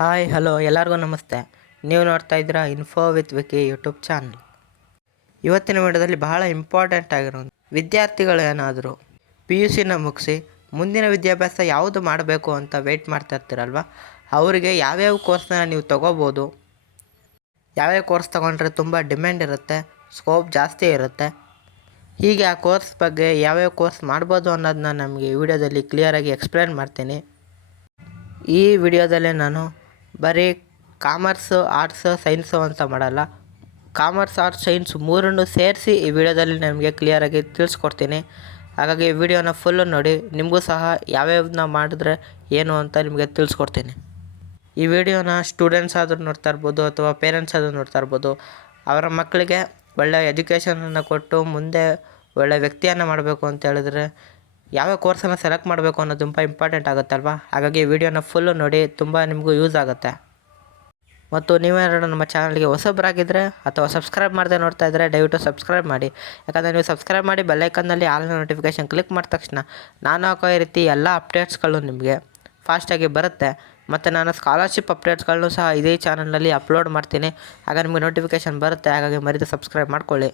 Hi, hello, ಎಲ್ಲರಿಗೂ ನಮಸ್ತೆ. ನೀವು ನೋಡ್ತಾ ಇದ್ದೀರಾ info with Vicky YouTube channel ಇವತ್ತಿನ ವಿಡಿಯೋದಲ್ಲಿ ಬಹಳ ಇಂಪಾರ್ಟೆಂಟ್ ಆಗಿರೋ ವಿದ್ಯಾರ್ಥಿಗಳು ಏನಾದರೂ ಪಿ ಯು ಸಿನ ಮುಗಿಸಿ ಮುಂದಿನ ವಿದ್ಯಾಭ್ಯಾಸ ಯಾವುದು ಮಾಡಬೇಕು ಅಂತ ವೆಯ್ಟ್ ಮಾಡ್ತಾ ಇರ್ತೀರಲ್ವ? ಅವರಿಗೆ ಯಾವ್ಯಾವ ಕೋರ್ಸ್ನ ನೀವು ತೊಗೋಬೋದು? ಯಾವ್ಯಾವ ಕೋರ್ಸ್ ತೊಗೊಂಡ್ರೆ ತುಂಬ ಡಿಮ್ಯಾಂಡ್ ಇರುತ್ತೆ ಸ್ಕೋಪ್ ಜಾಸ್ತಿ ಇರುತ್ತೆ? ಹೀಗೆ ಆ ಕೋರ್ಸ್ ಬಗ್ಗೆ ಯಾವ್ಯಾವ ಕೋರ್ಸ್ ಮಾಡ್ಬೋದು ಅನ್ನೋದನ್ನ ನಮಗೆ ಈ ವಿಡಿಯೋದಲ್ಲಿ ಕ್ಲಿಯರಾಗಿ ಎಕ್ಸ್ಪ್ಲೇನ್ ಮಾಡ್ತೀನಿ. ಈ ವಿಡಿಯೋದಲ್ಲೇ ನಾನು ಬರೀ ಕಾಮರ್ಸು, ಆರ್ಟ್ಸು, ಸೈನ್ಸು ಅಂತ ಮಾಡಲ್ಲ. ಕಾಮರ್ಸ್, ಆರ್ಟ್ಸ್, ಸೈನ್ಸ್ ಮೂರನ್ನು ಸೇರಿಸಿ ಈ ವಿಡಿಯೋದಲ್ಲಿ ನಿಮಗೆ ಕ್ಲಿಯರಾಗಿ ತಿಳಿಸ್ಕೊಡ್ತೀನಿ. ಹಾಗಾಗಿ ಈ ವಿಡಿಯೋನ ಫುಲ್ಲು ನೋಡಿ, ನಿಮಗೂ ಸಹ ಯಾವ್ಯಾವನ್ನ ಮಾಡಿದ್ರೆ ಏನು ಅಂತ ನಿಮಗೆ ತಿಳಿಸ್ಕೊಡ್ತೀನಿ. ಈ ವಿಡಿಯೋನ ಸ್ಟೂಡೆಂಟ್ಸ್ ಆದರೂ ನೋಡ್ತಾ ಇರ್ಬೋದು ಅಥವಾ ಪೇರೆಂಟ್ಸ್ ಆದರೂ ನೋಡ್ತಾ ಇರ್ಬೋದು, ಅವರ ಮಕ್ಕಳಿಗೆ ಒಳ್ಳೆಯ ಎಜುಕೇಷನನ್ನು ಕೊಟ್ಟು ಮುಂದೆ ಒಳ್ಳೆಯ ವ್ಯಕ್ತಿಯನ್ನು ಮಾಡಬೇಕು ಅಂತ ಹೇಳಿದ್ರೆ ಯಾವ ಕೋರ್ಸನ್ನು ಸೆಲೆಕ್ಟ್ ಮಾಡಬೇಕು ಅನ್ನೋದು ತುಂಬ ಇಂಪಾರ್ಟೆಂಟ್ ಆಗುತ್ತಲ್ವಾ? ಹಾಗಾಗಿ ವಿಡಿಯೋನ ಫುಲ್ಲು ನೋಡಿ ತುಂಬ ನಿಮಗೂ ಯೂಸ್ ಆಗುತ್ತೆ. ಮತ್ತು ನೀವೇನಾರು ನಮ್ಮ ಚಾನಲ್ಗೆ ಹೊಸೊಬ್ಬರಾಗಿದ್ದರೆ ಅಥವಾ ಸಬ್ಸ್ಕ್ರೈಬ್ ಮಾಡದೆ ನೋಡ್ತಾ ಇದ್ದರೆ ದಯವಿಟ್ಟು ಸಬ್ಸ್ಕ್ರೈಬ್ ಮಾಡಿ. ಯಾಕಂದರೆ ನೀವು ಸಬ್ಸ್ಕ್ರೈಬ್ ಮಾಡಿ ಬೆಲ್ಲೈಕನ್ನಲ್ಲಿ ಆಲ್ ನೋಟಿಫಿಕೇಷನ್ ಕ್ಲಿಕ್ ಮಾಡಿದ ತಕ್ಷಣ ನಾನು ಹಾಕೋ ಈ ರೀತಿ ಎಲ್ಲ ಅಪ್ಡೇಟ್ಸ್ಗಳು ನಿಮಗೆ ಫಾಸ್ಟಾಗಿ ಬರುತ್ತೆ. ಮತ್ತು ನಾನು ಸ್ಕಾಲರ್ಶಿಪ್ ಅಪ್ಡೇಟ್ಸ್ಗಳನ್ನೂ ಸಹ ಇದೇ ಚಾನಲ್ನಲ್ಲಿ ಅಪ್ಲೋಡ್ ಮಾಡ್ತೀನಿ. ಆಗ ನಿಮಗೆ ನೋಟಿಫಿಕೇಷನ್ ಬರುತ್ತೆ, ಹಾಗಾಗಿ ಮರಿದು ಸಬ್ಸ್ಕ್ರೈಬ್ ಮಾಡ್ಕೊಳ್ಳಿ.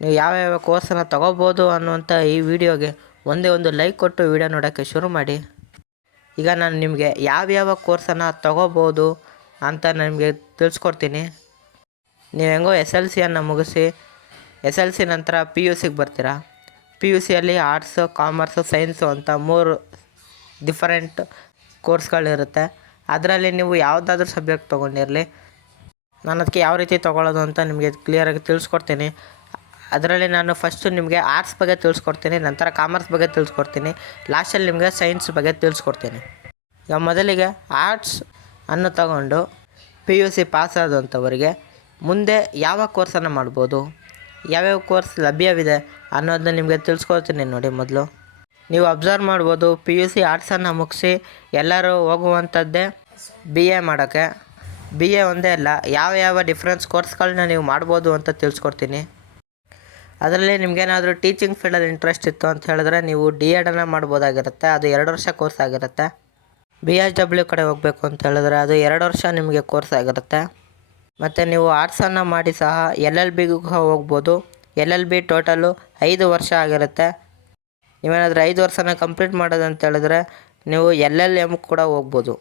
ನೀವು ಯಾವ್ಯಾವ ಕೋರ್ಸನ್ನು ತೊಗೋಬೋದು ಅನ್ನುವಂಥ ಈ ವಿಡಿಯೋಗೆ ಒಂದೇ ಒಂದು ಲೈಕ್ ಕೊಟ್ಟು ವಿಡಿಯೋ ನೋಡೋಕ್ಕೆ ಶುರು ಮಾಡಿ. ಈಗ ನಾನು ನಿಮಗೆ ಯಾವ್ಯಾವ ಕೋರ್ಸನ್ನು ತಗೋಬೋದು ಅಂತ ನಿಮಗೆ ತಿಳಿಸ್ಕೊಡ್ತೀನಿ. ನೀವು ಹೆಂಗೋ ಎಸ್ ಎಲ್ ಸಿಯನ್ನು ಮುಗಿಸಿ ಎಸ್ ಎಲ್ ಸಿ ನಂತರ ಪಿ ಯು ಸಿಗೆ ಬರ್ತೀರಾ? ಪಿ ಯು ಸಿಯಲ್ಲಿ ಆರ್ಟ್ಸು ಕಾಮರ್ಸು ಸೈನ್ಸು ಅಂತ ಮೂರು ಡಿಫರೆಂಟ್ ಕೋರ್ಸ್ಗಳಿರುತ್ತೆ ಅದರಲ್ಲಿ ನೀವು ಯಾವುದಾದ್ರೂ ಸಬ್ಜೆಕ್ಟ್ ತೊಗೊಂಡಿರಲಿ. ನಾನು ಅದಕ್ಕೆ ಯಾವ ರೀತಿ ತೊಗೊಳ್ಳೋದು ಅಂತ ನಿಮಗೆ ಕ್ಲಿಯರಾಗಿ ತಿಳಿಸ್ಕೊಡ್ತೀನಿ. ಅದರಲ್ಲಿ ನಾನು ಫಸ್ಟು ನಿಮಗೆ ಆರ್ಟ್ಸ್ ಬಗ್ಗೆ ತಿಳಿಸ್ಕೊಡ್ತೀನಿ, ನಂತರ ಕಾಮರ್ಸ್ ಬಗ್ಗೆ ತಿಳಿಸ್ಕೊಡ್ತೀನಿ ಲಾಸ್ಟಲ್ಲಿ ನಿಮಗೆ ಸೈನ್ಸ್ ಬಗ್ಗೆ ತಿಳಿಸ್ಕೊಡ್ತೀನಿ. ಈಗ ಮೊದಲಿಗೆ ಆರ್ಟ್ಸ್ ಅನ್ನು ತಗೊಂಡು ಪಿ ಯು ಸಿ ಪಾಸ್ ಆದಂಥವರಿಗೆ ಮುಂದೆ ಯಾವ ಕೋರ್ಸನ್ನು ಮಾಡ್ಬೋದು, ಯಾವ್ಯಾವ ಕೋರ್ಸ್ ಲಭ್ಯವಿದೆ ಅನ್ನೋದನ್ನ ನಿಮಗೆ ತಿಳಿಸ್ಕೊಡ್ತೀನಿ ನೋಡಿ ಮೊದಲು. ನೀವು ಅಬ್ಸರ್ವ್ ಮಾಡ್ಬೋದು ಪಿ ಯು ಸಿ ಆರ್ಟ್ಸನ್ನು ಮುಗಿಸಿ ಎಲ್ಲರೂ ಹೋಗುವಂಥದ್ದೇ ಬಿ ಎ ಮಾಡೋಕ್ಕೆ. ಬಿ ಎ ಒಂದೇ ಅಲ್ಲ, ಯಾವ ಯಾವ ಡಿಫ್ರೆನ್ಸ್ ಕೋರ್ಸ್ಗಳನ್ನ ನೀವು ಮಾಡ್ಬೋದು ಅಂತ ತಿಳಿಸ್ಕೊಡ್ತೀನಿ. ಅದರಲ್ಲಿ ನಿಮಗೇನಾದರೂ ಟೀಚಿಂಗ್ ಫೀಲ್ಡಲ್ಲಿ ಇಂಟ್ರೆಸ್ಟ್ ಇತ್ತು ಅಂತ ಹೇಳಿದ್ರೆ ನೀವು ಡಿ ಎಡನ್ನು ಮಾಡ್ಬೋದಾಗಿರುತ್ತೆ. ಅದು ಎರಡು ವರ್ಷ ಕೋರ್ಸ್ ಆಗಿರುತ್ತೆ. ಬಿ ಎಚ್ ಡಬ್ಲ್ಯೂ ಕಡೆ ಹೋಗಬೇಕು ಅಂತ ಹೇಳಿದ್ರೆ ಅದು ಎರಡು ವರ್ಷ ನಿಮಗೆ ಕೋರ್ಸ್ ಆಗಿರುತ್ತೆ. ಮತ್ತು ನೀವು ಆರ್ಟ್ಸನ್ನು ಮಾಡಿ ಸಹ ಎಲ್ ಎಲ್ ಬಿಗೂ ಹೋಗ್ಬೋದು. ಎಲ್ ಎಲ್ ಬಿ ಟೋಟಲು ಐದು ವರ್ಷ ಆಗಿರುತ್ತೆ. ನೀವೇನಾದರೂ ಐದು ವರ್ಷನ ಕಂಪ್ಲೀಟ್ ಮಾಡೋದು ಅಂತ ಹೇಳಿದ್ರೆ ನೀವು ಎಲ್ ಎಲ್ ಎಂ ಕೂಡ ಹೋಗ್ಬೋದು.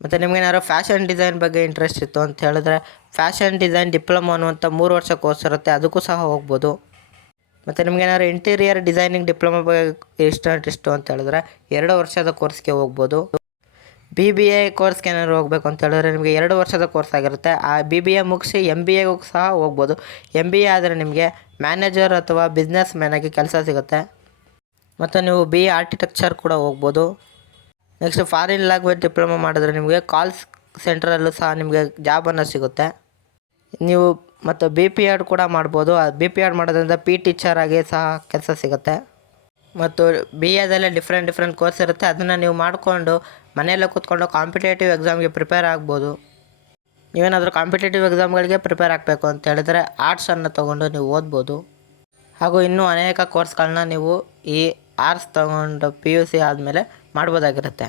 ಮತ್ತು ನಿಮಗೇನಾದ್ರು ಫ್ಯಾಷನ್ ಡಿಸೈನ್ ಬಗ್ಗೆ ಇಂಟ್ರೆಸ್ಟ್ ಇತ್ತು ಅಂತ ಹೇಳಿದ್ರೆ ಫ್ಯಾಷನ್ ಡಿಸೈನ್ ಡಿಪ್ಲೊಮಾ ಅನ್ನುವಂಥ ಮೂರು ವರ್ಷ ಕೋರ್ಸ್ ಇರುತ್ತೆ. ಅದಕ್ಕೂ ಸಹ ಹೋಗ್ಬೋದು. ಮತ್ತು ನಿಮಗೇನಾದ್ರು ಇಂಟೀರಿಯರ್ ಡಿಸೈನಿಂಗ್ ಡಿಪ್ಲೊಮಾ ಇಷ್ಟ ಇಷ್ಟು ಅಂತ ಹೇಳಿದ್ರೆ ಎರಡು ವರ್ಷದ ಕೋರ್ಸ್ಗೆ ಹೋಗ್ಬೋದು. ಬಿ ಬಿ ಎ ಕೋರ್ಸ್ಗೆ ಏನಾದ್ರು ಹೋಗಬೇಕು ಅಂತ ಹೇಳಿದ್ರೆ ನಿಮಗೆ ಎರಡು ವರ್ಷದ ಕೋರ್ಸ್ ಆಗಿರುತ್ತೆ. ಆ ಬಿ ಬಿ ಎ ಮುಗಿಸಿ ಎಂ ಬಿ ಎಗೂ ಸಹ ಹೋಗ್ಬೋದು. ಎಂ ಬಿ ಎ ಆದರೆ ನಿಮಗೆ ಮ್ಯಾನೇಜರ್ ಅಥವಾ ಬಿಸ್ನೆಸ್ ಮ್ಯಾನಾಗಿ ಕೆಲಸ ಸಿಗುತ್ತೆ. ಮತ್ತು ನೀವು ಬಿ ಎ ಆರ್ಕಿಟೆಕ್ಚರ್ ಕೂಡ ಹೋಗ್ಬೋದು. ನೆಕ್ಸ್ಟ್ ಫಾರಿನ್ ಲ್ಯಾಂಗ್ವೇಜ್ ಡಿಪ್ಲೊಮಾ ಮಾಡಿದ್ರೆ ನಿಮಗೆ ಕಾಲ್ಸ್ ಸೆಂಟ್ರಲ್ಲೂ ಸಹ ನಿಮಗೆ ಜಾಬನ್ನು ಸಿಗುತ್ತೆ. ನೀವು ಮತ್ತು ಬಿ ಪಿ ಆರ್ಡ್ ಕೂಡ ಮಾಡ್ಬೋದು. ಬಿ ಪಿ ಆರ್ಡ್ ಮಾಡೋದ್ರಿಂದ ಪಿ ಟೀಚರ್ ಆಗಿ ಸಹ ಕೆಲಸ ಸಿಗುತ್ತೆ. ಮತ್ತು ಬಿ ಎದಲ್ಲೇ ಡಿಫ್ರೆಂಟ್ ಡಿಫ್ರೆಂಟ್ ಕೋರ್ಸ್ ಇರುತ್ತೆ. ಅದನ್ನು ನೀವು ಮಾಡಿಕೊಂಡು ಮನೆಯಲ್ಲೇ ಕೂತ್ಕೊಂಡು ಕಾಂಪಿಟೇಟಿವ್ ಎಕ್ಸಾಮ್ಗೆ ಪ್ರಿಪೇರ್ ಆಗ್ಬೋದು. ನೀವೇನಾದರೂ ಕಾಂಪಿಟೇಟಿವ್ ಎಕ್ಸಾಮ್ಗಳಿಗೆ ಪ್ರಿಪೇರ್ ಆಗಬೇಕು ಅಂತ ಹೇಳಿದರೆ ಆರ್ಟ್ಸನ್ನು ತೊಗೊಂಡು ನೀವು ಓದ್ಬೋದು. ಹಾಗೂ ಇನ್ನೂ ಅನೇಕ ಕೋರ್ಸ್ಗಳನ್ನ ನೀವು ಈ ಆರ್ಟ್ಸ್ ತೊಗೊಂಡು ಪಿ ಯು ಸಿ ಆದಮೇಲೆ ಮಾಡ್ಬೋದಾಗಿರುತ್ತೆ.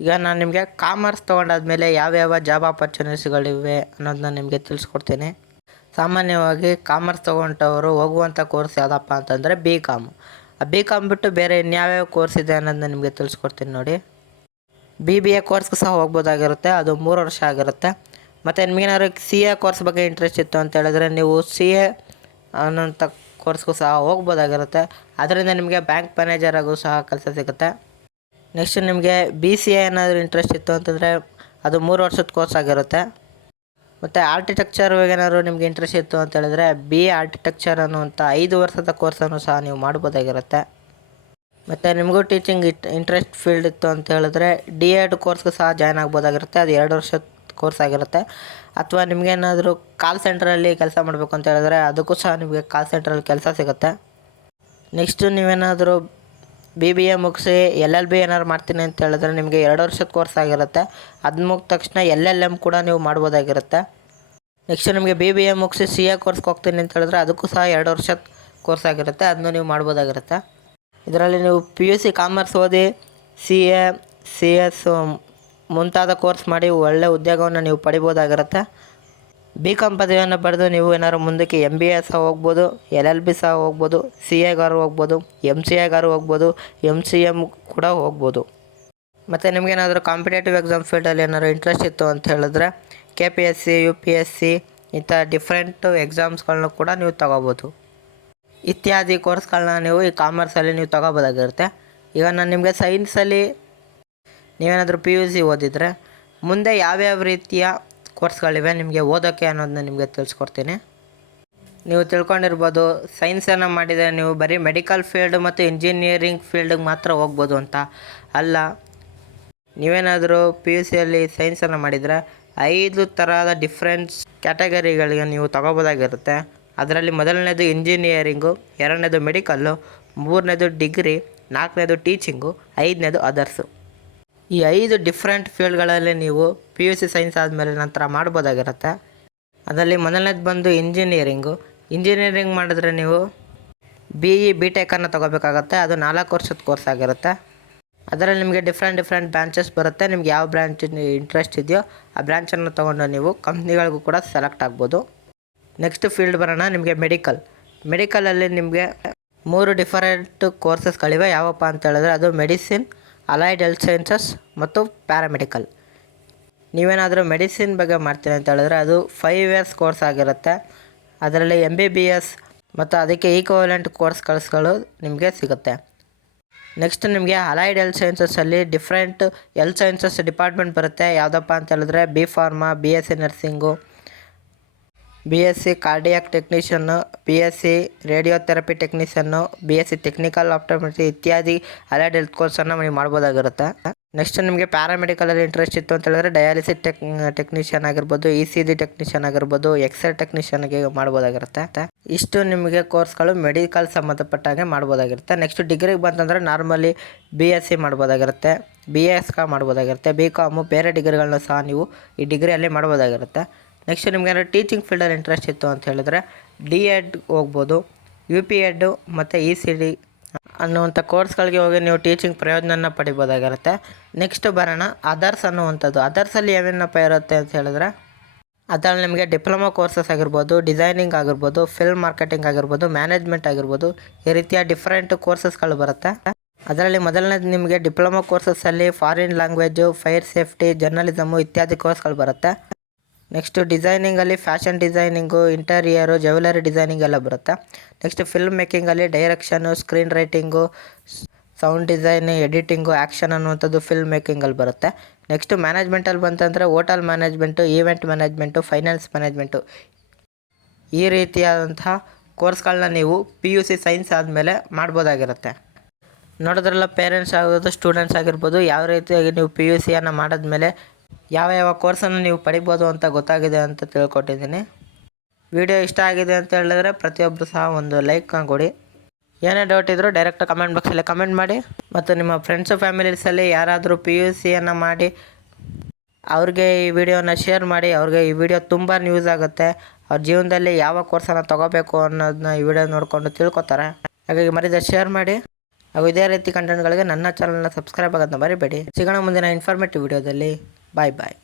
ಈಗ ನಾನು ನಿಮಗೆ ಕಾಮರ್ಸ್ ತೊಗೊಂಡಾದ್ಮೇಲೆ ಯಾವ್ಯಾವ ಜಾಬ್ ಆಪರ್ಚುನಿಟೀಸ್ಗಳಿವೆ ಅನ್ನೋದನ್ನ ನಿಮಗೆ ತಿಳಿಸ್ಕೊಡ್ತೀನಿ. ಸಾಮಾನ್ಯವಾಗಿ ಕಾಮರ್ಸ್ ತೊಗೊಂಡವರು ಹೋಗುವಂಥ ಕೋರ್ಸ್ ಯಾವುದಪ್ಪ ಅಂತಂದರೆ ಬಿ ಕಾಮ್ ಆ ಬಿ ಕಾಮ್ ಬಿಟ್ಟು ಬೇರೆ ಇನ್ಯಾವ್ಯಾವ ಕೋರ್ಸ್ ಇದೆ ಅನ್ನೋದನ್ನ ನಿಮಗೆ ತಿಳಿಸ್ಕೊಡ್ತೀನಿ ನೋಡಿ. ಬಿ ಬಿ ಎ ಕೋರ್ಸ್ಗೆ ಸಹ ಹೋಗ್ಬೋದಾಗಿರುತ್ತೆ. ಅದು ಮೂರು ವರ್ಷ ಆಗಿರುತ್ತೆ. ಮತ್ತು ನಿಮಗೇನಾದ್ರು ಸಿ ಎ ಕೋರ್ಸ್ ಬಗ್ಗೆ ಇಂಟ್ರೆಸ್ಟ್ ಇತ್ತು ಅಂತ ಹೇಳಿದ್ರೆ ನೀವು ಸಿ ಎ ಅನ್ನೋಂಥ ಕೋರ್ಸ್ಗೂ ಸಹ ಹೋಗ್ಬೋದಾಗಿರುತ್ತೆ. ಅದರಿಂದ ನಿಮಗೆ ಬ್ಯಾಂಕ್ ಮ್ಯಾನೇಜರ್ ಮ್ಯಾನೇಜರಾಗೂ ಸಹ ಕೆಲಸ ಸಿಗುತ್ತೆ. ನೆಕ್ಸ್ಟ್ ನಿಮಗೆ ಬಿ ಸಿ ಎ ಏನಾದರೂ ಇಂಟ್ರೆಸ್ಟ್ ಇತ್ತು ಅಂತಂದರೆ ಅದು ಮೂರು ವರ್ಷದ ಕೋರ್ಸ್ ಆಗಿರುತ್ತೆ. ಮತ್ತು ಆರ್ಟಿಟೆಕ್ಚರ್ ಏನಾದ್ರು ನಿಮಗೆ ಇಂಟ್ರೆಸ್ಟ್ ಇತ್ತು ಅಂತ ಹೇಳಿದ್ರೆ ಬಿ ಎ ಆರ್ಟಿಟೆಕ್ಚರ್ ಅನ್ನುವಂಥ ಐದು ವರ್ಷದ ಕೋರ್ಸನ್ನು ಸಹ ನೀವು ಮಾಡ್ಬೋದಾಗಿರುತ್ತೆ. ಮತ್ತು ನಿಮಗೂ ಟೀಚಿಂಗ್ ಇಟ್ ಇಂಟ್ರೆಸ್ಟ್ ಫೀಲ್ಡ್ ಇತ್ತು ಅಂತ ಹೇಳಿದ್ರೆ ಡಿ ಎಡ್ ಕೋರ್ಸ್ಗೆ ಸಹ ಜಾಯ್ನ್ ಆಗ್ಬೋದಾಗಿರುತ್ತೆ. ಅದು ಎರಡು ವರ್ಷದ ಕೋರ್ಸ್ ಆಗಿರುತ್ತೆ. ಅಥವಾ ನಿಮಗೇನಾದರೂ ಕಾಲ್ ಸೆಂಟ್ರಲ್ಲಿ ಕೆಲಸ ಮಾಡಬೇಕು ಅಂತ ಹೇಳಿದ್ರೆ ಅದಕ್ಕೂ ಸಹ ನಿಮಗೆ ಕಾಲ್ ಸೆಂಟ್ರಲ್ಲಿ ಕೆಲಸ ಸಿಗುತ್ತೆ. ನೆಕ್ಸ್ಟು ನೀವೇನಾದರೂ ಬಿ ಬಿ ಎ ಮುಗಿಸಿ ಎಲ್ ಎಲ್ ಬಿ ಏನಾರು ಮಾಡ್ತೀನಿ ಅಂತ ಹೇಳಿದ್ರೆ ನಿಮಗೆ ಎರಡು ವರ್ಷದ ಕೋರ್ಸ್ ಆಗಿರುತ್ತೆ. ಅದು ಮುಗಿದ ತಕ್ಷಣ ಎಲ್ ಎಲ್ ಎಂ ಕೂಡ ನೀವು ಮಾಡ್ಬೋದಾಗಿರುತ್ತೆ. ನೆಕ್ಸ್ಟ್ ನಿಮಗೆ ಬಿ ಬಿ ಎ ಮುಗಿಸಿ ಸಿ ಎ ಕೋರ್ಸ್ಗೆ ಹೋಗ್ತೀನಿ ಅಂತ ಹೇಳಿದ್ರೆ ಅದಕ್ಕೂ ಸಹ ಎರಡು ವರ್ಷದ ಕೋರ್ಸ್ ಆಗಿರುತ್ತೆ. ಅದನ್ನು ನೀವು ಮಾಡ್ಬೋದಾಗಿರುತ್ತೆ. ಇದರಲ್ಲಿ ನೀವು ಪಿ ಯು ಸಿ ಕಾಮರ್ಸ್ ಓದಿ ಸಿ ಎ ಸಿ ಎಸ್ ಮುಂತಾದ ಕೋರ್ಸ್ ಮಾಡಿ ಒಳ್ಳೆ ಉದ್ಯೋಗವನ್ನು ನೀವು ಪಡಿಬೋದಾಗಿರುತ್ತೆ. ಬಿ ಕಾಮ್ ಪದವಿಯನ್ನು ಪಡೆದು ನೀವು ಏನಾದ್ರು ಮುಂದಕ್ಕೆ ಎಂ ಬಿ ಎ ಸಹ ಹೋಗ್ಬೋದು, ಎಲ್ ಎಲ್ ಬಿ ಸಹ ಹೋಗ್ಬೋದು, ಸಿ ಎಗಾರು ಹೋಗ್ಬೋದು ಎಂ ಸಿ ಎಗಾರು ಹೋಗ್ಬೋದು ಎಂ ಸಿ ಎಂ ಕೂಡ ಹೋಗ್ಬೋದು. ಮತ್ತು ನಿಮಗೇನಾದರೂ ಕಾಂಪಿಟೇಟಿವ್ ಎಕ್ಸಾಮ್ ಫೀಲ್ಡಲ್ಲಿ ಏನಾದರೂ ಇಂಟ್ರೆಸ್ಟ್ ಇತ್ತು ಅಂತ ಹೇಳಿದ್ರೆ K P S C, U P S C ಇಂಥ ಡಿಫ್ರೆಂಟ್ ಎಕ್ಸಾಮ್ಸ್ಗಳನ್ನ ಕೂಡ ನೀವು ತಗೋಬೋದು. ಇತ್ಯಾದಿ ಕೋರ್ಸ್ಗಳನ್ನ ನೀವು ಈ ಕಾಮರ್ಸಲ್ಲಿ ನೀವು ತಗೋಬೋದಾಗಿರುತ್ತೆ. ಈಗ ನಾನು ನಿಮಗೆ ಸೈನ್ಸಲ್ಲಿ ನೀವೇನಾದರೂ ಪಿ ಯು ಸಿ ಓದಿದರೆ ಮುಂದೆ ಯಾವ್ಯಾವ ರೀತಿಯ ಕೋರ್ಸ್ಗಳಿವೆ, ನಿಮಗೆ ಓದೋಕ್ಕೆ ಅನ್ನೋದನ್ನ ನಿಮಗೆ ತಿಳಿಸ್ಕೊಡ್ತೀನಿ. ನೀವು ತಿಳ್ಕೊಂಡಿರ್ಬೋದು ಸೈನ್ಸನ್ನು ಮಾಡಿದರೆ ನೀವು ಬರೀ ಮೆಡಿಕಲ್ ಫೀಲ್ಡ್ ಮತ್ತು ಇಂಜಿನಿಯರಿಂಗ್ ಫೀಲ್ಡಿಗೆ ಮಾತ್ರ ಹೋಗ್ಬೋದು ಅಂತ. ಅಲ್ಲ, ನೀವೇನಾದರೂ ಪಿ ಯು ಸಿಯಲ್ಲಿ ಸೈನ್ಸನ್ನು ಮಾಡಿದರೆ ಐದು ಥರದ ಡಿಫ್ರೆನ್ಸ್ ಕ್ಯಾಟಗರಿಗಳಿಗೆ ನೀವು ತಗೋಬೋದಾಗಿರುತ್ತೆ. ಅದರಲ್ಲಿ ಮೊದಲನೇದು ಇಂಜಿನಿಯರಿಂಗು ಎರಡನೇದು ಮೆಡಿಕಲ್ಲು ಮೂರನೇದು ಡಿಗ್ರಿ ನಾಲ್ಕನೇದು ಟೀಚಿಂಗು ಐದನೇದು ಅದರ್ಸು ಈ ಐದು ಡಿಫ್ರೆಂಟ್ ಫೀಲ್ಡ್ಗಳಲ್ಲಿ ನೀವು ಪಿ ಯು ಸಿ ಸೈನ್ಸ್ ಆದಮೇಲೆ ನಂತರ ಮಾಡ್ಬೋದಾಗಿರುತ್ತೆ. ಅದರಲ್ಲಿ ಮೊದಲನೇದು ಬಂದು ಇಂಜಿನಿಯರಿಂಗು ಇಂಜಿನಿಯರಿಂಗ್ ಮಾಡಿದ್ರೆ ನೀವು ಬಿ ಇ ಬಿ ಟೆಕನ್ನು ತೊಗೋಬೇಕಾಗತ್ತೆ. ಅದು ನಾಲ್ಕು ವರ್ಷದ ಕೋರ್ಸ್ ಆಗಿರುತ್ತೆ. ಅದರಲ್ಲಿ ನಿಮಗೆ ಡಿಫ್ರೆಂಟ್ ಡಿಫ್ರೆಂಟ್ ಬ್ರಾಂಚಸ್ ಬರುತ್ತೆ. ನಿಮ್ಗೆ ಯಾವ ಬ್ರಾಂಚ್ ಇಂಟ್ರೆಸ್ಟ್ ಇದೆಯೋ ಆ ಬ್ರಾಂಚನ್ನು ತೊಗೊಂಡು ನೀವು ಕಂಪ್ನಿಗಳಿಗೂ ಕೂಡ ಸೆಲೆಕ್ಟ್ ಆಗ್ಬೋದು. ನೆಕ್ಸ್ಟ್ ಫೀಲ್ಡ್ ಬರೋಣ, ನಿಮಗೆ ಮೆಡಿಕಲ್ ಮೆಡಿಕಲಲ್ಲಿ ನಿಮಗೆ ಮೂರು ಡಿಫರೆಂಟ್ ಕೋರ್ಸಸ್ಗಳಿವೆ ಯಾವಪ್ಪ ಅಂತ ಹೇಳಿದ್ರೆ ಅದು ಮೆಡಿಸಿನ್ ಅಲೈಡ್ ಹೆಲ್ತ್ ಸೈನ್ಸಸ್ ಮತ್ತು ಪ್ಯಾರಾಮೆಡಿಕಲ್ ನೀವೇನಾದರೂ ಮೆಡಿಸಿನ್ ಬಗ್ಗೆ ಮಾಡ್ತೀರಿ ಅಂತ ಹೇಳಿದ್ರೆ ಅದು ಫೈವ್ ಇಯರ್ಸ್ ಕೋರ್ಸ್ ಆಗಿರುತ್ತೆ. ಅದರಲ್ಲಿ ಎಂ ಬಿ ಬಿ ಎಸ್ ಮತ್ತು ಅದಕ್ಕೆ ಈಕ್ವಲೆಂಟ್ ಕೋರ್ಸ್ ಕಳಿಸ್ಗಳು ನಿಮಗೆ ಸಿಗುತ್ತೆ. ನೆಕ್ಸ್ಟ್ ನಿಮಗೆ ಅಲೈಡ್ ಹೆಲ್ತ್ ಸೈನ್ಸಸ್ಸಲ್ಲಿ ಡಿಫ್ರೆಂಟ್ ಹೆಲ್ತ್ ಸೈನ್ಸಸ್ ಡಿಪಾರ್ಟ್ಮೆಂಟ್ ಬರುತ್ತೆ. ಯಾವುದಪ್ಪ ಅಂತ ಹೇಳಿದ್ರೆ B pharma B S C nursing B S C cardiac technician B S C radiotherapy technician B S C technical optometry ಇತ್ಯಾದಿ ಅಲೈಡ್ ಹೆಲ್ತ್ ಕೋರ್ಸನ್ನು ನೀವು ಮಾಡ್ಬೋದಾಗಿರುತ್ತೆ. ನೆಕ್ಸ್ಟ್ ನಿಮಗೆ ಪ್ಯಾರಾಮೆಡಿಕಲಲ್ಲಿ ಇಂಟ್ರೆಸ್ಟ್ ಇತ್ತು ಅಂತ ಹೇಳಿದ್ರೆ ಡಯಾಲಿಸಿಸ್ ಟೆಕ್ ಟೆಕ್ನಿಷಿಯನ್ ಆಗಿರ್ಬೋದು ಇ ಸಿ ಜಿ ಟೆಕ್ನಿಷಿಯನ್ ಆಗಿರ್ಬೋದು ಎಕ್ಸ್ರೇ ಟೆಕ್ನಿಷಿಯನ್ಗೆ ಮಾಡ್ಬೋದಾಗಿರುತ್ತೆ. ಇಷ್ಟು ನಿಮಗೆ ಕೋರ್ಸ್ಗಳು ಮೆಡಿಕಲ್ ಸಂಬಂಧಪಟ್ಟಾಗೆ ಮಾಡ್ಬೋದಾಗಿರುತ್ತೆ. ನೆಕ್ಸ್ಟ್ ಡಿಗ್ರಿಗೆ ಬಂತಂದರೆ ನಾರ್ಮಲಿ ಬಿ ಎಸ್ ಸಿ ಮಾಡ್ಬೋದಾಗಿರುತ್ತೆ. ಬಿ ಎಸ್ ಕಾ ಮಾಡ್ಬೋದಾಗಿರುತ್ತೆ. ಬಿ ಕಾಮು ಬೇರೆ ಡಿಗ್ರಿಗಳನ್ನ ಸಹ ನೀವು ಈ ಡಿಗ್ರಿಯಲ್ಲಿ ಮಾಡ್ಬೋದಾಗಿರುತ್ತೆ. ನೆಕ್ಸ್ಟ್ ನಿಮ್ಗೆ ಟೀಚಿಂಗ್ ಫೀಲ್ಡಲ್ಲಿ ಇಂಟ್ರೆಸ್ಟ್ ಇತ್ತು ಅಂತ ಹೇಳಿದ್ರೆ ಡಿ ಎಡ್ ಹೋಗ್ಬೋದು ಯು ಪಿ ಎಡ್ಡು ಮತ್ತು ಇ ಸಿ ಡಿ ಅನ್ನುವಂಥ ಕೋರ್ಸ್ಗಳಿಗೆ ಹೋಗಿ ನೀವು ಟೀಚಿಂಗ್ ಪ್ರಯೋಜನನ ಪಡಿಬೋದಾಗಿರುತ್ತೆ. ನೆಕ್ಸ್ಟ್ ಬರೋಣ ಅದರ್ಸ್ ಅನ್ನುವಂಥದ್ದು. ಅದರ್ಸಲ್ಲಿ ಏನೇನಪ್ಪ ಇರುತ್ತೆ ಅಂತ ಹೇಳಿದ್ರೆ, ಅದರಲ್ಲಿ ನಿಮಗೆ ಡಿಪ್ಲೊಮಾ ಕೋರ್ಸಸ್ ಆಗಿರ್ಬೋದು ಡಿಸೈನಿಂಗ್ ಆಗಿರ್ಬೋದು ಫಿಲ್ಮ್ ಮಾರ್ಕೆಟಿಂಗ್ ಆಗಿರ್ಬೋದು ಮ್ಯಾನೇಜ್ಮೆಂಟ್ ಆಗಿರ್ಬೋದು, ಈ ರೀತಿಯ ಡಿಫ್ರೆಂಟ್ ಕೋರ್ಸಸ್ಗಳು ಬರುತ್ತೆ. ಅದರಲ್ಲಿ ಮೊದಲನೇದು ನಿಮಗೆ diploma ಕೋರ್ಸಸ್ಸಲ್ಲಿ foreign language fire safety journalism ಇತ್ಯಾದಿ ಕೋರ್ಸ್ಗಳು ಬರುತ್ತೆ. Next ಡಿಸೈನಿಂಗಲ್ಲಿ fashion designing interior jewellery designing ಎಲ್ಲ ಬರುತ್ತೆ? Next film ಮೇಕಿಂಗಲ್ಲಿ direction screen writing sound design editing action ಅನ್ನುವಂಥದ್ದು ಫಿಲ್ಮ್ ಮೇಕಿಂಗಲ್ಲಿ ಬರುತ್ತೆ. ನೆಕ್ಸ್ಟು ಮ್ಯಾನೇಜ್ಮೆಂಟಲ್ಲಿ ಬಂತಂದರೆ hotel management event management finance management ಈ ರೀತಿಯಾದಂತಹ ಕೋರ್ಸ್ಗಳನ್ನ ನೀವು ಪಿ ಯು ಸಿ ಸೈನ್ಸ್ ಆದಮೇಲೆ ಮಾಡ್ಬೋದಾಗಿರುತ್ತೆ. ನೋಡಿದ್ರಲ್ಲ ಪೇರೆಂಟ್ಸ್ ಆಗೋದು ಸ್ಟೂಡೆಂಟ್ಸ್ ಆಗಿರ್ಬೋದು, ಯಾವ ರೀತಿಯಾಗಿ ನೀವು ಪಿ ಯು ಸಿಯನ್ನು ಮಾಡಿದ್ಮೇಲೆ ಯಾವ ಯಾವ ಕೋರ್ಸನ್ನು ನೀವು ಪಡಿಬೋದು ಅಂತ ಗೊತ್ತಾಗಿದೆ ಅಂತ ತಿಳ್ಕೊಟ್ಟಿದ್ದೀನಿ. ವಿಡಿಯೋ ಇಷ್ಟ ಆಗಿದೆ ಅಂತ ಹೇಳಿದ್ರೆ ಪ್ರತಿಯೊಬ್ಬರು ಸಹ ಒಂದು ಲೈಕ್ ಕೊಡಿ. ಏನೇ ಡೌಟ್ ಇದ್ದರೂ ಡೈರೆಕ್ಟ್ ಕಮೆಂಟ್ ಬಾಕ್ಸಲ್ಲಿ ಕಮೆಂಟ್ ಮಾಡಿ. ಮತ್ತು ನಿಮ್ಮ ಫ್ರೆಂಡ್ಸು ಫ್ಯಾಮಿಲೀಸಲ್ಲಿ ಯಾರಾದರೂ ಪಿ ಯು ಸಿಯನ್ನು ಮಾಡಿ, ಅವ್ರಿಗೆ ಈ ವಿಡಿಯೋನ ಶೇರ್ ಮಾಡಿ, ಅವ್ರಿಗೆ ಈ ವಿಡಿಯೋ ತುಂಬ ನ್ಯೂಸ್ ಆಗುತ್ತೆ. ಅವ್ರ ಜೀವನದಲ್ಲಿ ಯಾವ ಕೋರ್ಸನ್ನು ತೊಗೋಬೇಕು ಅನ್ನೋದನ್ನ ಈ ವಿಡಿಯೋ ನೋಡಿಕೊಂಡು ತಿಳ್ಕೊತಾರೆ. ಹಾಗಾಗಿ ಮರೀದ ಶೇರ್ ಮಾಡಿ. ಹಾಗೂ ಇದೇ ರೀತಿ ಕಂಟೆಂಟ್ಗಳಿಗೆ ನನ್ನ ಚಾನಲ್ನ ಸಬ್ಸ್ಕ್ರೈಬ್ ಆಗೋದನ್ನ ಮರಿಬೇಡಿ. ಸಿಗೋಣ ಮುಂದಿನ ಇನ್ಫಾರ್ಮೇಟಿವ್ ವಿಡಿಯೋದಲ್ಲಿ. Bye bye.